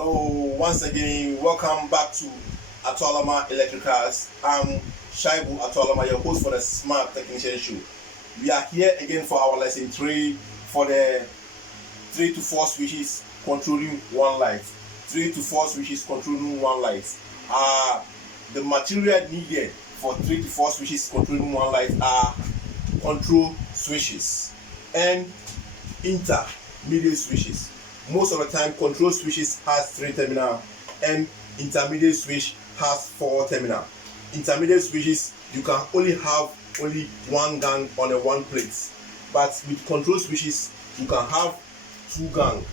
Hello, once again, welcome back to Atolama Electricals. I'm Shaibu Atolama, your host for the Smart Technician Show. We are here again for our lesson 3 for the 3 to 4 switches controlling one light. 3 to 4 switches controlling one light. The material needed for 3 to 4 switches controlling one light are control switches and intermediate switches. Most of the time, control switches has 3 terminal and intermediate switch has 4 terminal. Intermediate switches, you can only have only one gang on a one plate, but with control switches you can have 2 gang.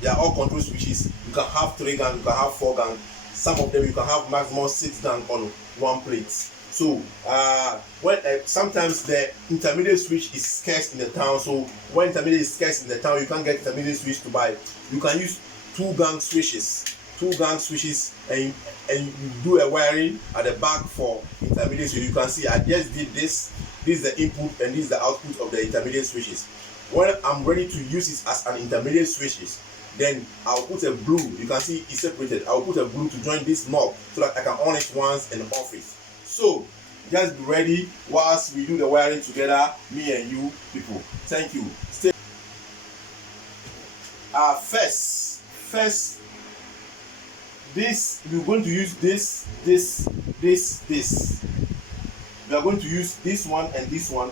They are all control switches. You can have 3 gang, you can have 4 gang. Some of them you can have maximum 6 gang on one plate. So sometimes the intermediate switch is scarce in the town. So when intermediate is scarce in the town, you can't get intermediate switch to buy. You can use 2 gang switches, and you do a wiring at the back for intermediate. So you can see I just did this. This is the input and this is the output of the intermediate switches. When I'm ready to use it as an intermediate switches, then I'll put a blue. You can see it's separated. I'll put a blue to join this knob so that I can on it once and off it. So just be ready whilst we do the wiring together, me and you people. Thank you. Stay. First, this we're going to use this. We are going to use this one and this one,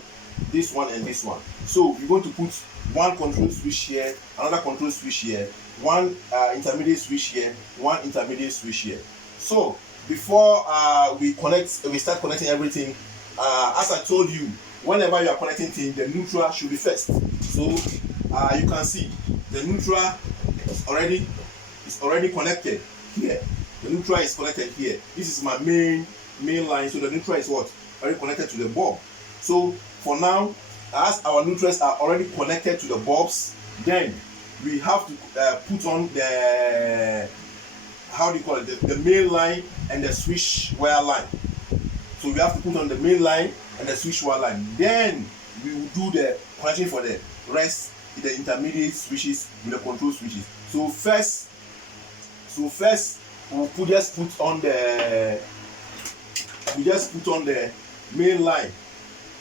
this one and this one. So we're going to put one control switch here, another control switch here, one intermediate switch here, one intermediate switch here. So before we start connecting everything, as I told you, whenever you are connecting things, the neutral should be first. So you can see the neutral is already connected here. The neutral is connected here. This is my main line. So the neutral is what? Already connected to the bulb. So for now, as our neutrals are already connected to the bulbs, then we have to put on the the main line and the switch wire line. So we have to put on the main line and the switch wire line. Then we will do the connection for the rest, the intermediate switches with the control switches. So first we just put on the main line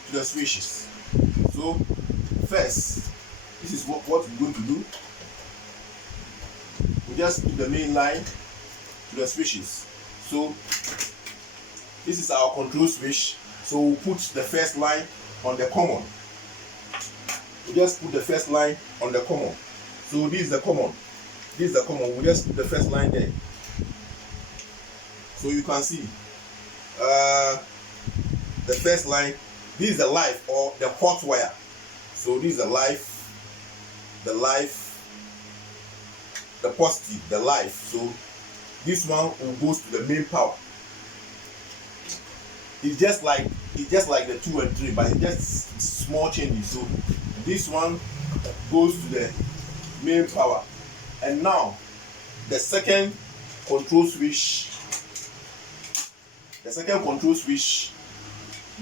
to the switches. So first, this is what we're going to do. We just put the main line to the switches. So this is our control switch. So we'll put the first line on the common. We just put the first line on the common. So this is the common. We just put the first line there. So you can see the first line. This is the live or the hot wire. So this is the live, the positive, the live. So this one will go to the main power. It's just like the 2 and 3, but it's just small changes. So this one goes to the main power. And now the second control switch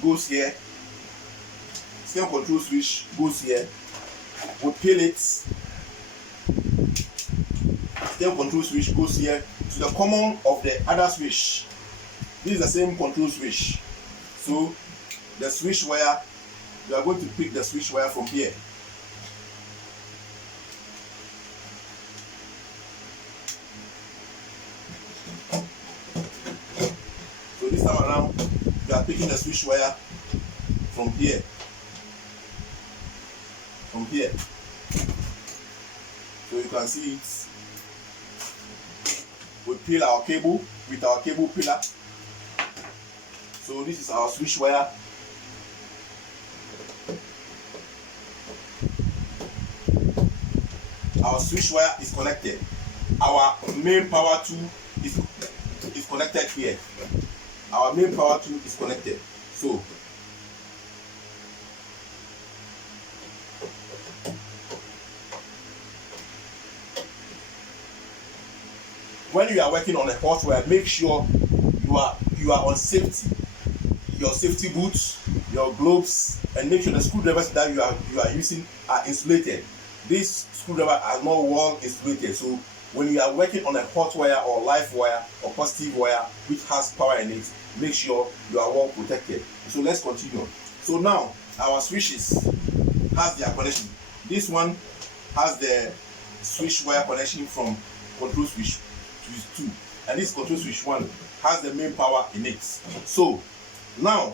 goes here. Second control switch goes here. We pin it. Second control switch goes here to the common of the other switch. This is the same control switch. So the switch wire, we are going to pick the switch wire from here. So this time around, we are picking the switch wire from here. So you can see it. We peel our cable with our cable pillar. So this is our switch wire. Our switch wire is connected. Our main power tool is connected here. Our main power tool is connected. So when you are working on a hot wire, make sure you are on safety. Your safety boots, your gloves, and make sure the screwdrivers that you are using are insulated. These screwdrivers are not well insulated, so when you are working on a hot wire or live wire or positive wire which has power in it, make sure you are well protected. So let's continue. So now our switches has their connection. This one has the switch wire connection from control switch 2, and this control switch 1 has the main power in it. So now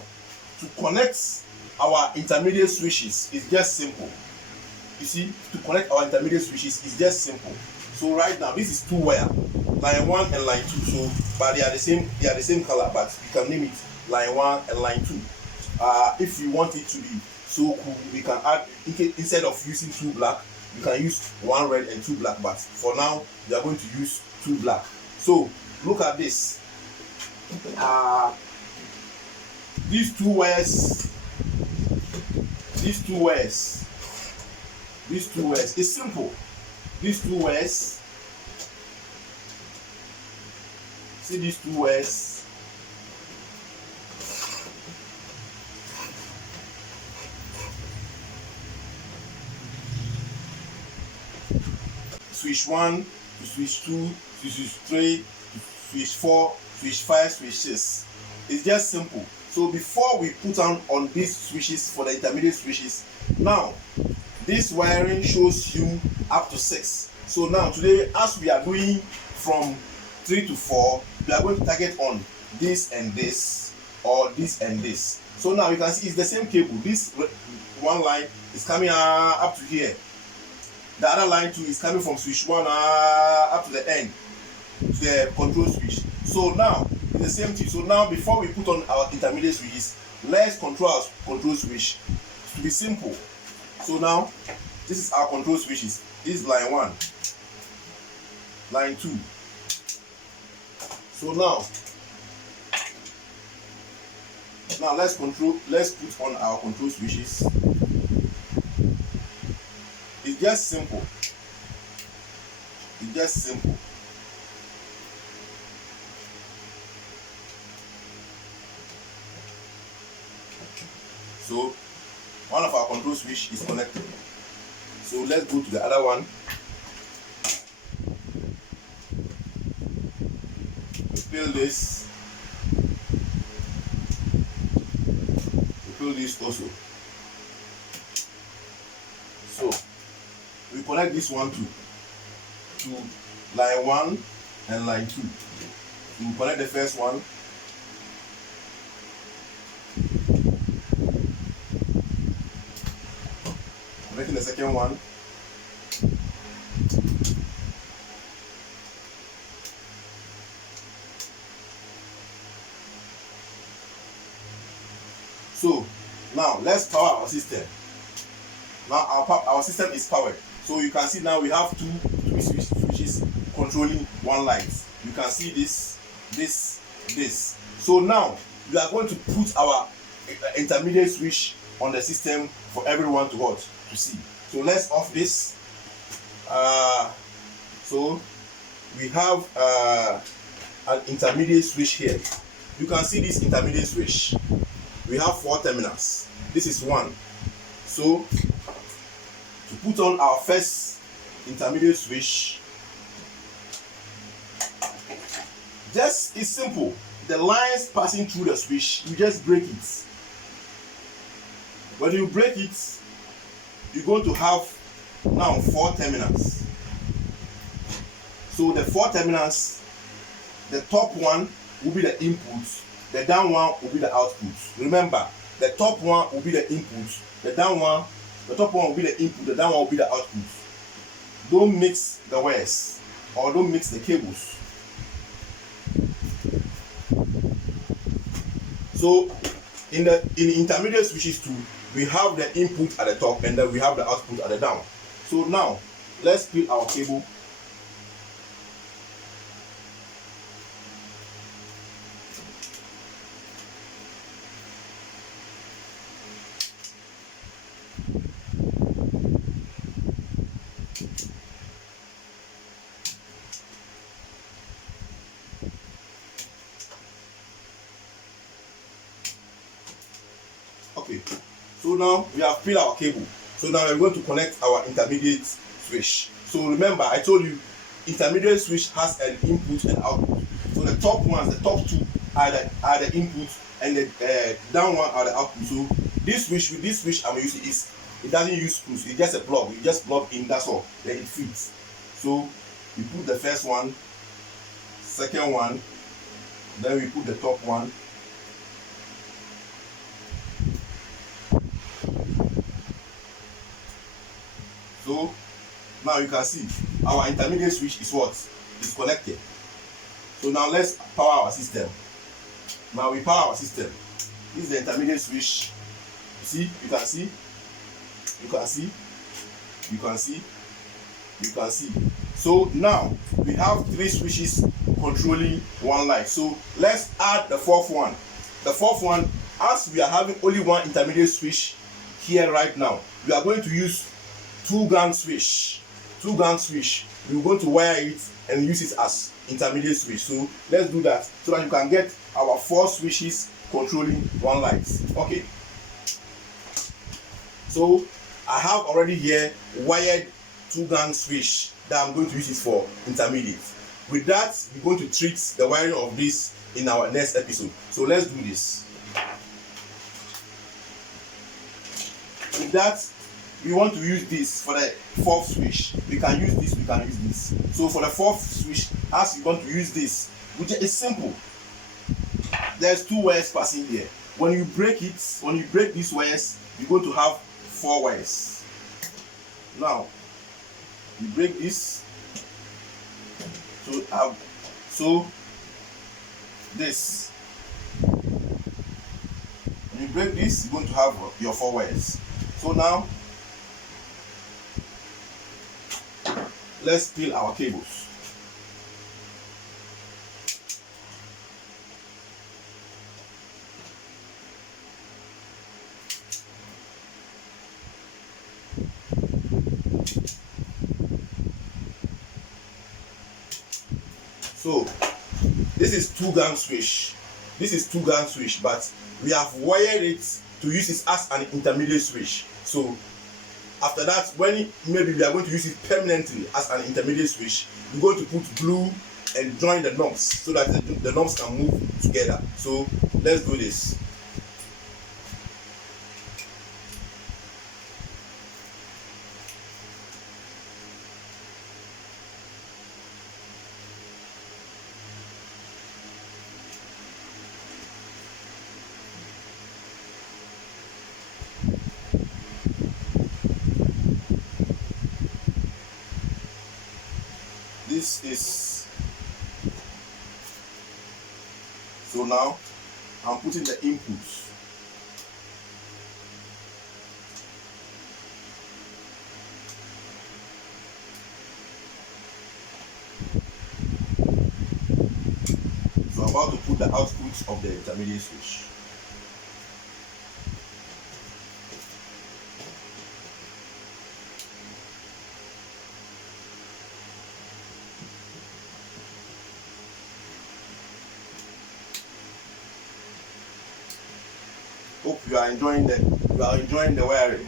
to connect our intermediate switches is just simple. You see, to connect our intermediate switches is just simple. So right now this is 2 wire, line 1 and line 2. So but they are the same color, but you can name it line 1 and line 2. If you want it to be so cool, we can add, instead of using 2 black, you can use 1 red and 2 black, but for now we are going to use 2 black. So look at this. These two wires, it's simple. These 2 wires, see these 2 wires, switch 1 to switch 2 to switch 3 to switch 4, switch 5, switch 6. It's just simple. So before we put on these switches for the intermediate switches, now this wiring shows you up to 6. So now today, as we are doing from 3 to 4, we are going to target on this and this, or this and this. So now you can see it's the same cable. This one line is coming up to here. The other line too is coming from switch 1 up to the end, to the control switch. So now it's the same thing. So now before we put on our intermediate switches, let's control our control switch to be simple. So now this is our control switches. This is line 1, line 2. So now let's put on our control switches. It's just simple. So one of our control switch is connected. So let's go to the other one. Fill this. Fill this also. So we connect this one to line 1 and line 2. We connect the first one. Connecting the second one. So now let's power our system. Now our system is powered. So you can see now we have two switches controlling one light. You can see this. So now we are going to put our intermediate switch on the system for everyone to see. So let's off this. So we have an intermediate switch here. You can see this intermediate switch. We have 4 terminals. This is 1. So to put on our first intermediate switch, it's simple. The lines passing through the switch, you just break it. When you break it, you're going to have now 4 terminals. So the 4 terminals, the top one will be the input, the down one will be the output. Remember, the top one will be the input, the top one will be the input, the down one will be the output. Don't mix the wires or don't mix the cables. So in intermediate switches too, we have the input at the top and then we have the output at the down. So now let's split our cable. Okay, so now we have filled our cable. So now we're going to connect our intermediate switch. So remember, I told you intermediate switch has an input and output. So the top two are the input, and the down one are the output. So this switch I'm using it doesn't use screws. It's just a plug. You just plug in, that's all. Then it fits. So you put the first one, second one, then we put the top one. So now you can see our intermediate switch is what? Is connected. So now let's power our system. Now we power our system. This is the intermediate switch. You see, you can see, you can see, you can see, you can see. So now we have 3 switches controlling one light. So let's add the fourth one. The fourth one, as we are having only one intermediate switch here right now, we are going to use 2-gang switch. 2-gang switch. We're going to wire it and use it as intermediate switch. So let's do that so that you can get our 4 switches controlling one light. Okay. So I have already here wired 2-gang switch that I'm going to use it for intermediate. With that, we're going to treat the wiring of this in our next episode. So let's do this. With that, we want to use this for the 4th switch. We can use this, we can use this. So for the 4th switch, as you want to use this, which is simple. There's 2 wires passing here. When you break these wires, you're going to have 4 wires. Now, you break this. So this. When you break this, you're going to have your 4 wires. So now, let's peel our cables. So this is 2-gang switch. This is 2-gang switch, but we have wired it to use it as an intermediate switch. So after that, when maybe we are going to use it permanently as an intermediate switch, we're going to put glue and join the knobs so that the knobs can move together. So let's do this. This is, so now I'm putting the inputs. So I'm about to put the outputs of the intermediate switch. Hope you are enjoying the wiring.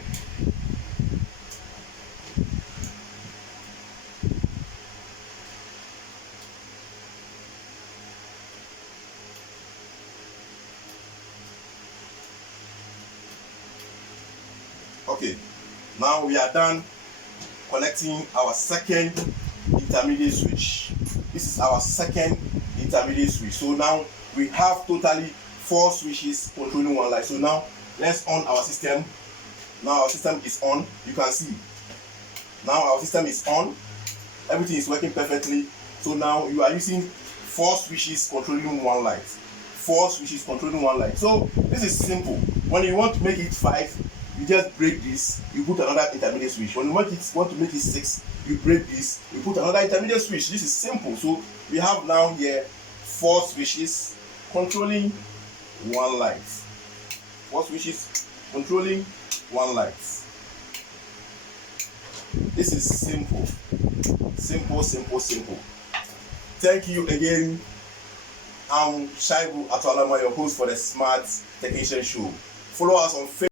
Okay, now we are done connecting our second intermediate switch. This is our second intermediate switch. So now we have totally 4 switches controlling one light. So now let's on our system. Now our system is on. You can see. Now our system is on. Everything is working perfectly. So now you are using 4 switches controlling one light. 4 switches controlling one light. So this is simple. When you want to make it 5, you just break this. You put another intermediate switch. When you want to make it 6, you break this. You put another intermediate switch. This is simple. So we have now here 4 switches controlling one light. 4 switches controlling one light. This is simple. Simple. Thank you again. I'm Shaibu Atwalama, your host for the Smart Technician Show. Follow us on Facebook.